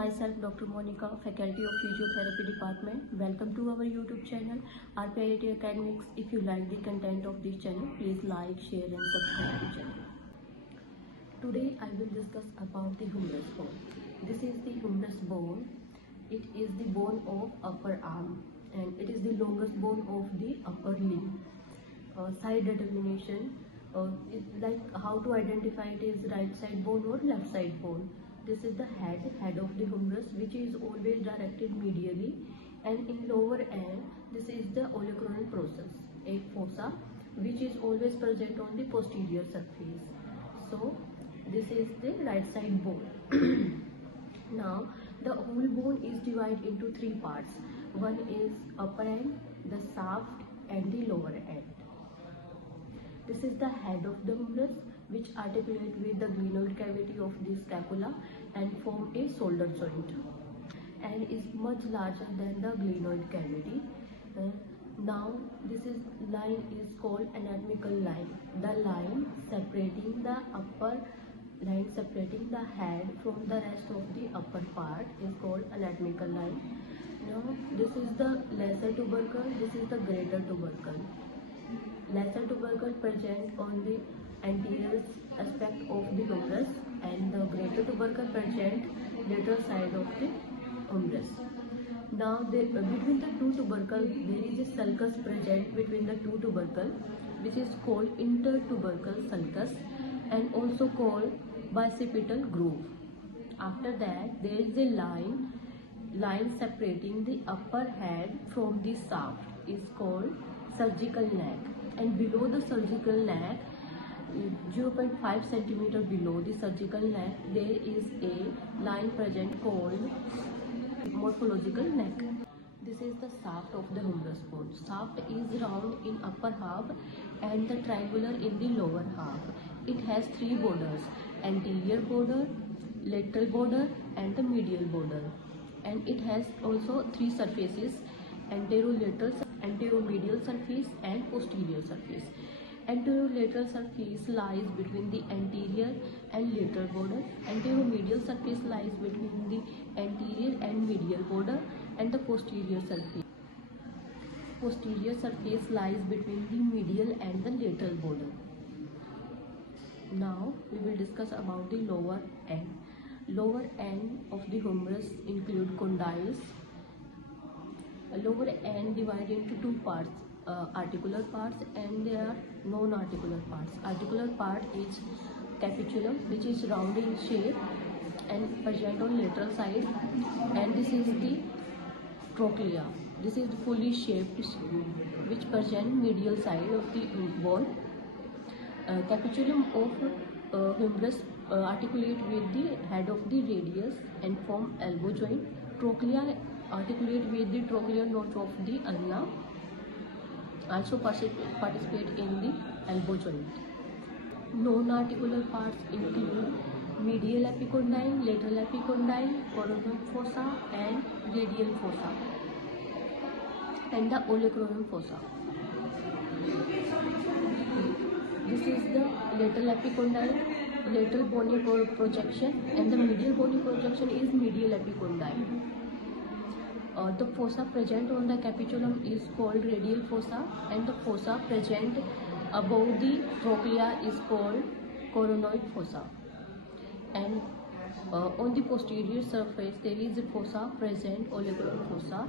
myself Dr. Monika, Faculty of Physiotherapy Department. Welcome to our YouTube channel RPIIT Academics. If you like the content of this channel, please like, share and subscribe the channel. Today I will discuss about the humerus bone. This is the humerus bone. It is the bone of upper arm and it is the longest bone of the upper limb. Side determination, like how to identify it is right side bone or left side bone. This is the head of the humerus, which is always directed medially, and in lower end this is the olecranon process, a fossa which is always present on the posterior surface. So this is the right side bone. Now the whole bone is divided into three parts. One is upper end, the shaft and the lower end. This is the head of the humerus, which articulate with the glenoid cavity of the scapula and form a shoulder joint, and is much larger than the glenoid cavity. Now this is line is called anatomical line. The line separating the head from the rest of the upper part is called anatomical line. Now this is the lesser tubercle, this is the greater tubercle. Lesser tubercle present on the anterior aspect of the humerus and the greater tubercle present lateral side of the humerus. Now between the two tubercles there is a sulcus present between the two tubercles, which is called intertubercle sulcus and also called bicipital groove. After that there is a line separating the upper head from the shaft is called surgical neck, and below the surgical neck 0.5 cm below the surgical neck there is a line present called morphological neck. This is the shaft of the humerus bone. Shaft is round in upper half and the triangular in the lower half. It has three borders: anterior border, lateral border and the medial border. And it has also three surfaces: anterolateral, anteromedial surface and posterior surface. Anterolateral surface lies between the anterior and lateral border. Anteromedial surface lies between the anterior and medial border, and the posterior surface lies between the medial and the lateral border. Now we will discuss about the lower end. Lower end of the humerus include condyles. Lower end divided into two parts, articular parts and there are non-articular parts. Articular part is capitulum, which is round in shape and present on lateral side, and this is the trochlea. This is fully shaped, which present medial side of the bone. Capitulum of humerus articulate with the head of the radius and form elbow joint. Trochlea articulate with the trochlear notch of the ulna, also participate in the elbow joint. Non-articular parts include medial epicondyle, lateral epicondyle, coronal fossa and radial fossa, and the olecranon fossa. This is the lateral epicondyle, lateral bony projection, and the medial bony projection is medial epicondyle. The fossa present on the capitulum is called radial fossa, and the fossa present above the trochlea is called coronoid fossa. And on the posterior surface there is a fossa present, olecranon fossa,